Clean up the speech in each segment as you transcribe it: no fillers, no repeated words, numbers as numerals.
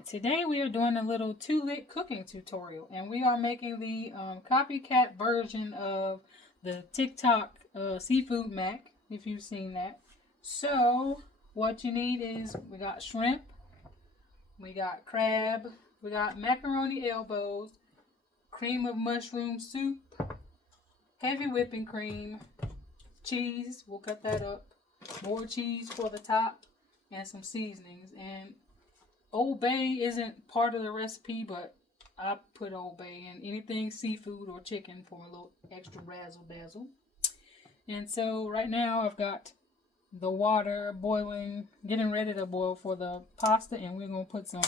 Today we are doing a little two-lick cooking tutorial, and we are making the copycat version of the TikTok seafood mac, if you've seen that. So what you need is we got shrimp, we got crab, we got macaroni elbows, cream of mushroom soup, heavy whipping cream, cheese, we'll cut that up, more cheese for the top, and some seasonings. And Old Bay isn't part of the recipe, but I put Old Bay in anything seafood or chicken for a little extra razzle dazzle. And so right now I've got the water boiling, getting ready to boil for the pasta, and we're going to put some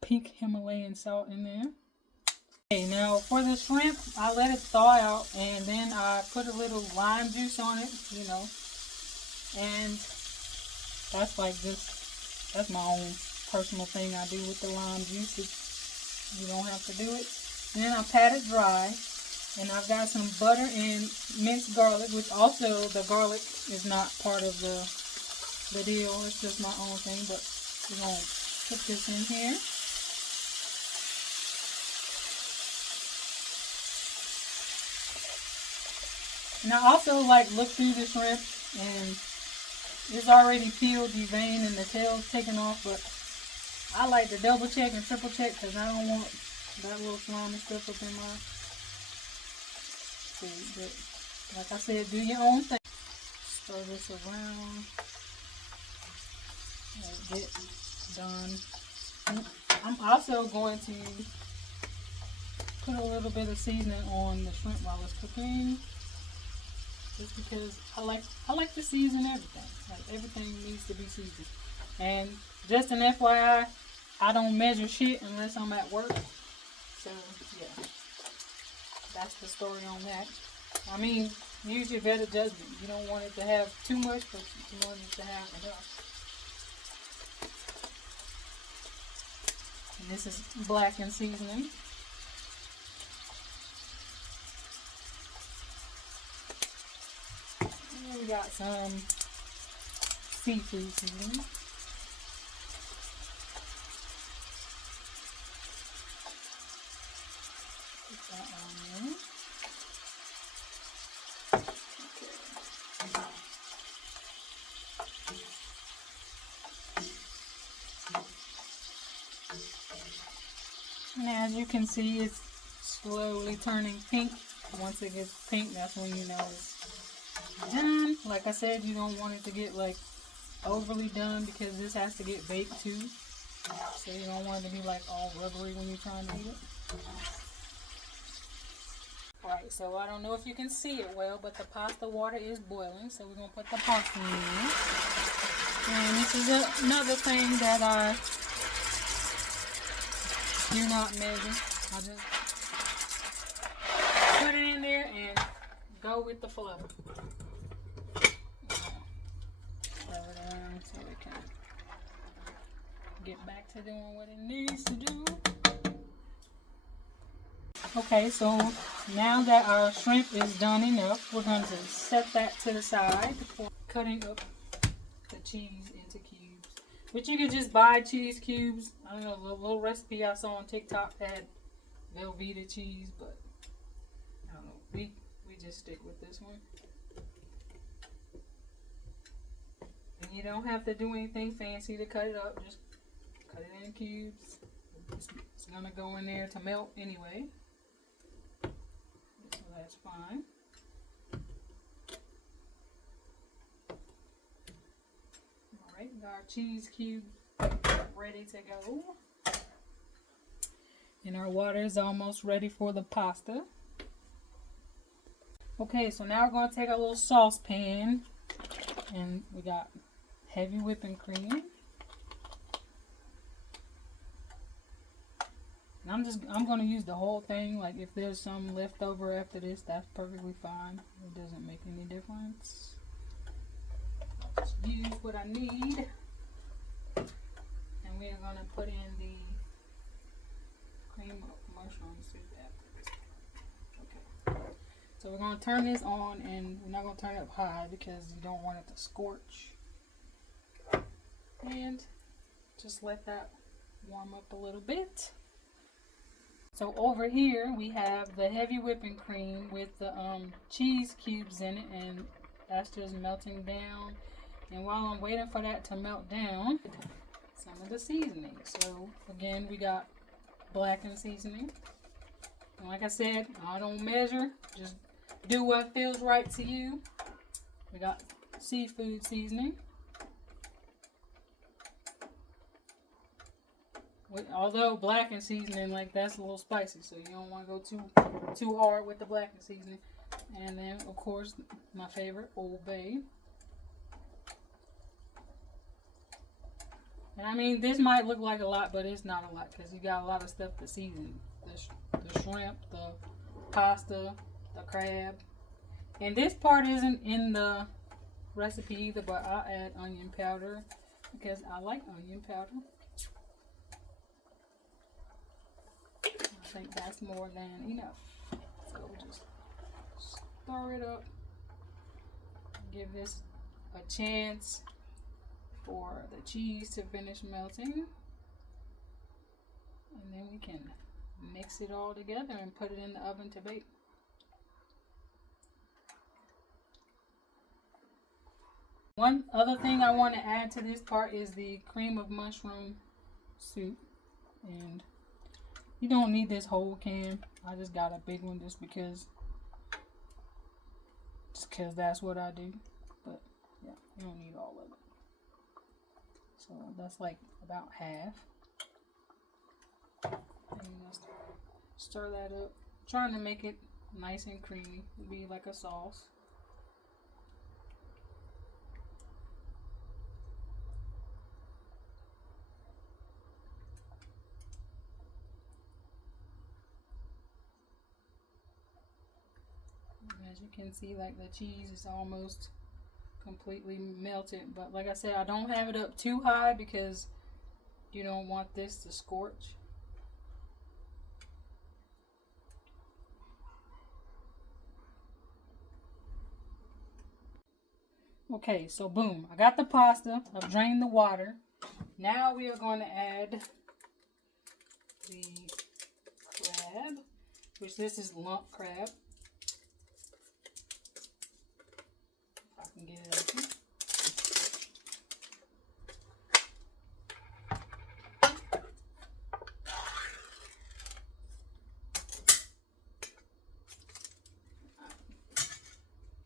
pink Himalayan salt in there. Okay, now for the shrimp, I let it thaw out, and then I put a little lime juice on it, and that's like just, that's my own personal thing I do with the lime juice. You don't have to do it. And then I pat it dry, and I've got some butter and minced garlic, which also the garlic is not part of the deal. It's just my own thing, but we're going to put this in here. And I also look through the shrimp, and it's already peeled, deveined, and the tail's taken off, but I like to double check and triple check because I don't want that little slimy stuff up in my food. But like I said, do your own thing. Stir this around. Get done. I'm also going to put a little bit of seasoning on the shrimp while it's cooking, just because I like to season everything. Like, everything needs to be seasoned. And just an FYI, I don't measure shit unless I'm at work. So, yeah. That's the story on that. I mean, use your better judgment. You don't want it to have too much, but you want it to have enough. And this is blackened seasoning. And we got some seafood seasoning. And as you can see, it's slowly turning pink. Once it gets pink, that's when you know it's done. Like I said, you don't want it to get overly done because this has to get baked too. So you don't want it to be all rubbery when you're trying to eat it. Alright, so I don't know if you can see it well, but the pasta water is boiling. So we're going to put the pasta in there. And this is another thing that I do not measure. I just put it in there and go with the flow. Throw it around so it can get back to doing what it needs to do. Okay, so now that our shrimp is done enough, we're going to set that to the side before cutting up the cheese into cubes. But you can just buy cheese cubes. I don't know, the little recipe I saw on TikTok had Velveeta cheese, but I don't know. We just stick with this one. And you don't have to do anything fancy to cut it up. Just cut it in cubes. It's going to go in there to melt anyway. So that's fine. Alright, got our cheese cube ready to go. And our water is almost ready for the pasta. Okay, so now we're going to take a little saucepan, and we got heavy whipping cream. And I'm going to use the whole thing. If there's some left over after this, that's perfectly fine. It doesn't make any difference. I'll just use what I need. And we are going to put in the cream of mushroom soup after this. Okay. So we're going to turn this on, and we're not going to turn it up high because you don't want it to scorch. And just let that warm up a little bit. So over here we have the heavy whipping cream with the cheese cubes in it, and that's just melting down. And while I'm waiting for that to melt down, some of the seasoning. So again, we got blackened seasoning. And like I said, I don't measure, just do what feels right to you. We got seafood seasoning. Although blackened seasoning, like, that's a little spicy, so you don't want to go too hard with the blackened seasoning. And then, of course, my favorite, Old Bay. And I mean, this might look like a lot, but it's not a lot because you got a lot of stuff to season. The shrimp, the pasta, the crab. And this part isn't in the recipe either, but I'll add onion powder because I like onion powder. I think that's more than enough. So just stir it up. Give this a chance for the cheese to finish melting. And then we can mix it all together and put it in the oven to bake. One other thing I want to add to this part is the cream of mushroom soup. And you don't need this whole can. I just got a big one just because that's what I do. But yeah, you don't need all of it. So that's like about half. And just stir that up. Trying to make it nice and creamy. It'll be like a sauce. As you can see, like, the cheese is almost completely melted, but like I said, I don't have it up too high because you don't want this to scorch. Okay, so boom, I got the pasta. I've drained the water. Now we are going to add the crab, which this is lump crab. Get it open.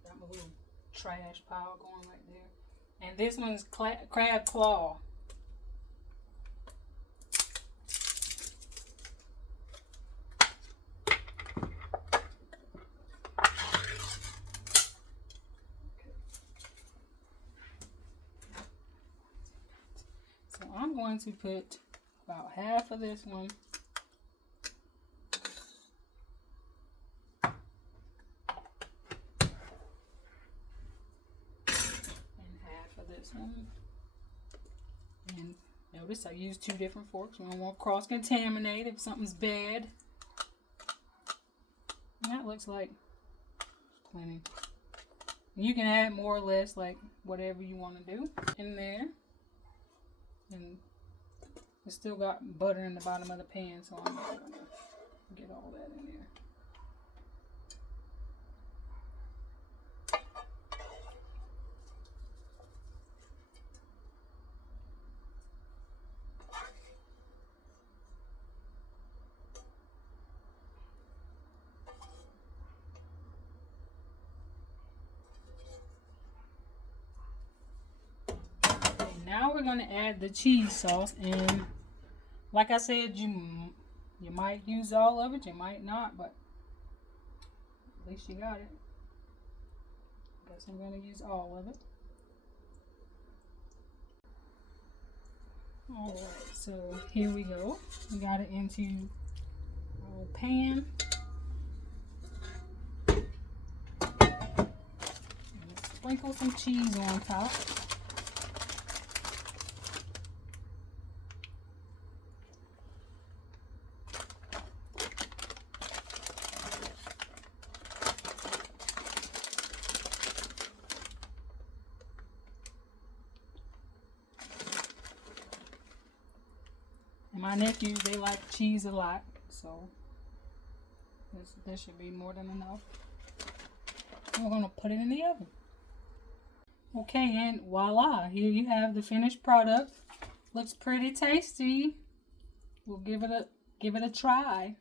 Got my little trash pile going right there. And this one's crab claw. I'm going to put about half of this one and half of this one. And notice I used 2 different forks. We don't want cross-contaminate if something's bad. And that looks like plenty. You can add more or less, like, whatever you want to do in there. And it's still got butter in the bottom of the pan, so I'm not going to get all that in there. Now we're going to add the cheese sauce, and like I said, you might use all of it, you might not, but at least you got it. Guess I'm going to use all of it. Alright, so here we go. We got it into our pan. And sprinkle some cheese on top. My nephews, they like cheese a lot, so this should be more than enough. We're gonna put it in the oven. Okay, and voila, here you have the finished product. Looks pretty tasty. We'll give it a try.